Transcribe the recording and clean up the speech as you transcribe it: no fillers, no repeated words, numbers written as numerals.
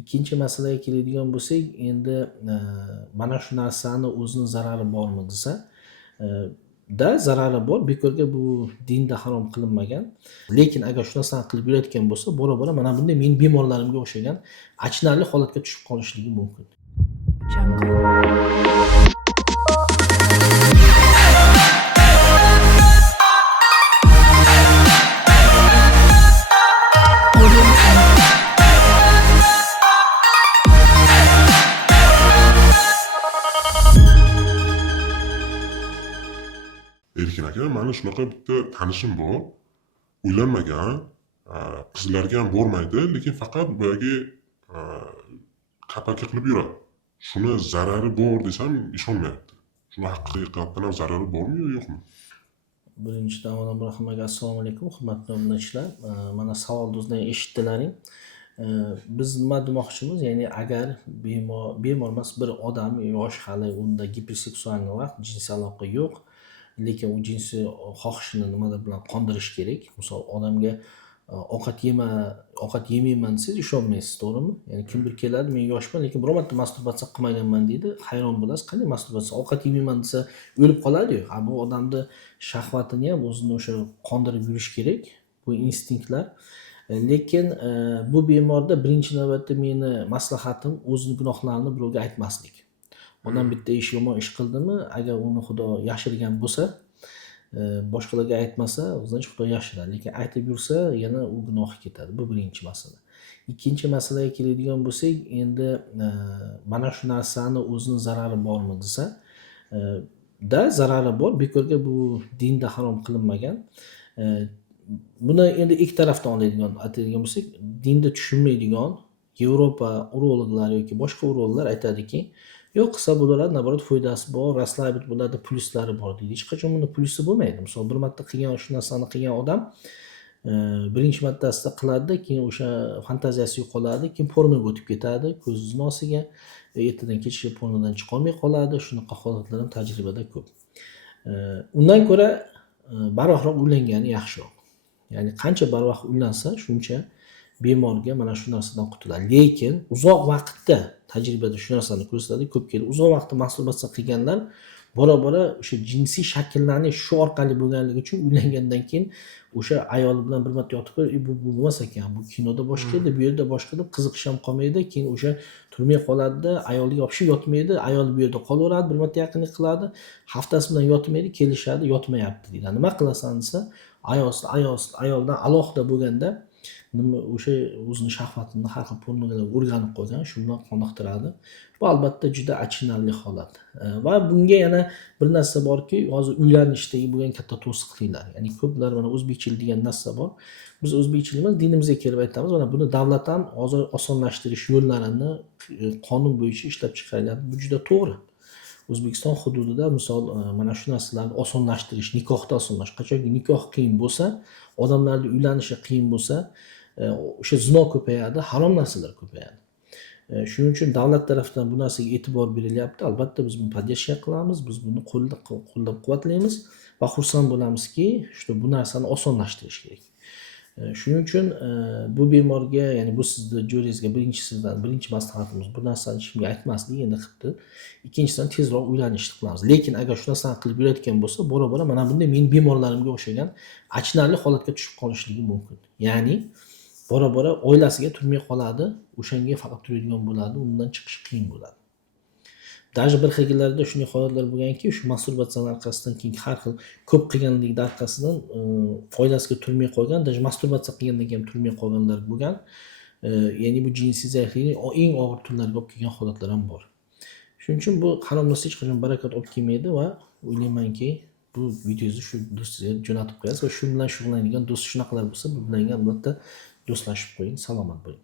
Ikkinchi masalaga keladigan bo'lsak, endi mana shu narsani o'zini zarari bormi desa, zarari bor. Bekorga bu dinda harom qilinmagan. Lekin agar shu narsani qilib yurayotgan bo'lsa, bora-bora mana bunday mening bemorlarimga o'xshagan achinarli holatga tushib qolishligi mumkin. Erkin aka, mana shunaqa bitta tanishim bor. Uylanmagan, qizlarga ham bormaydi, lekin faqat boyagi kapaka qilib yuradi. Shuni zarari bor desam ishonmayapti. Shuni haqiqatdan ham zarari bormi yo yo'qmi? Birinchidan avvalambor hammaga assalomu alaykum, hurmatli obunachilar. Mana savolimizni eshitdilaring. Biz nima demoqchimiz? Ya'ni agar bemor emas bir odam yosh, hali unda giperseksualniy vaqt, jinsiy aloqa yo'q, lekin u jinsiy xohishini nimadir bilan qondirish kerak. Misol odamga ovqat yemayman desangiz ishonmaysiz, to'g'rimi? Ya'ni kimdir keladi, men yoshman, lekin biror marta masturbatsiya qilmaganman deydi. Hayron bo'lasiz, qanday masturbatsiya? Ovqat yemayman desa o'lib qoladi-yu. Bu odamni shahvatini ham o'zini o'sha qondirib yurish kerak. Bu instinktlar. Lekin bu bemorda birinchi navbatda meni maslahatim o'zini gunohlarini birovga aytmaslik. Odam bitta yomon ish qildimi, agar uni Xudo yashirgan bo'lsa, boshqalarga aytmasa, o'zidan Xudo yashirar. Lekin aytib yursa, yana u gunohi ketadi. Bu birinchi masala. Ikkinchi masalaga keladigan bo'lsak, endi mana shu narsani o'zini zarari bormi desa, zarari bor. Bekorga bu dinda harom qilinmagan. Buni endi ikki tarafdan aytadigan bo'lsak, dinda tushunmaydigan Yevropa urologlar yoki boshqa urologlar aytadiki, yo'q qilsa bo'laveradi, naborot foydasi bor, raslavit bo'ladi, plyuslari bor deydi. Hech qachon bunda plyusi bo'lmaydi. Misol bir marta qilgan shu narsani qilgan odam birinchi martasida qiladi, keyin o'sha fantaziyasi yo'qoladi, keyin pornoga o'tib ketadi, ko'z zinosiga, ertadan kechga pornodan chiqa olmay qoladi. Shunaqa holatlar ham tajribada ko'p. Undan ko'ra baroqroq uylangani yaxshiroq. Ya'ni qancha barvaqt uylansa, shuncha bemorga mana shu narsadan qutuladi. Lekin uzoq vaqtda tajribada shu narsani ko'rsatadi, ko'pchilik uzoq vaqtda masturbatsiya qilganlar bora-bora o'sha jinsiy shakllanish shu orqali bo'lganligi uchun uylangandan keyin o'sha ayol bilan bir marta yotib ko'rib, bu bo'lmas ekan, bu kinoda boshqa edi, bu yerda boshqa deb qiziqish ham qolmaydi, keyin o'sha turmay qoladida, ayolga yopishib yotmaydi, ayol bu yerda qolaveradi, bir marta yaqinlik qiladi, haftasi bilan yotmaydi, kelishadi, yotmayapti deydi. Nima qilasan desa, ayoldan alohida bo'lganda nima o'sha o'zini shahvatini har xil pornoga o'rganib qolgan, shu bilan qoniqtiradi. Bu albatta juda achinarli holat. Va bunga yana bir narsa borki, hozir uylanishdagi bo'lgan katta to'siqliklar. Ya'ni ko'plar mana o'zbekchilik degan narsa bor. Biz o'zbekchilikni dinimizga kelib aytamiz, mana buni davlat ham hozir osonlashtirish yo'llarini qonun bo'yicha ishlab chiqariladi. Bu juda to'g'ri. O'zbekiston hududida misol mana shu narsalarni osonlashtirish, nikohda osonlashtirish. Qachonki nikoh qiyin bo'lsa, odamlarning uylanishi qiyin bo'lsa, o'sha zino ko'payadi, harom narsalar ko'payadi. Shuning uchun davlat tarafidan bu narsaga e'tibor berilyapti. Albatta biz buni podдержка qilamiz, biz buni qo'llab-quvvatlaymiz va xursand bo'lamizki, bu narsani osonlashtirish kerak. Shuning uchun bu bemorga, ya'ni bu sizni jo'ringizga birinchi maslahatimiz bu narsani hech kimga aytmaslik, endi qilibdi. Ikkinchidan tezroq uylanishni qilamiz. Lekin agar shu narsani qilib yurayotgan bo'lsa, bora-bora mana bunday mening bemorlarimga o'xshagan achinarli holatga tushib qolishligi mumkin. Ya'ni bora-bora oilasiga turmay qoladi, o'shanga faqat turadigan bo'ladi, undan chiqish qiyin bo'ladi. Даже bir xillarda shunday holatlar bo'lganki, shu masturbatsiyalar orqasidan keyin har xil ko'p qilganlik orqasidan oilasiga turmay qolgan, даже masturbatsiya qilgandan keyin turmay qolganlar bo'lgan. Ya'ni bu jinsiy zaiflikning eng og'ir turlariga olib kelgan holatlar ham bor. Shuning uchun bu harom narsa hech qachon barakat olib kelmaydi va o'ylaymanki, bu videozni shu do'stingizga jo'natib qo'yasiz va shu bilan shug'ullanadigan do'st shunaqalar bo'lsa, bu bilan albatta do'stlashib qo'ying, salomat bo'ling.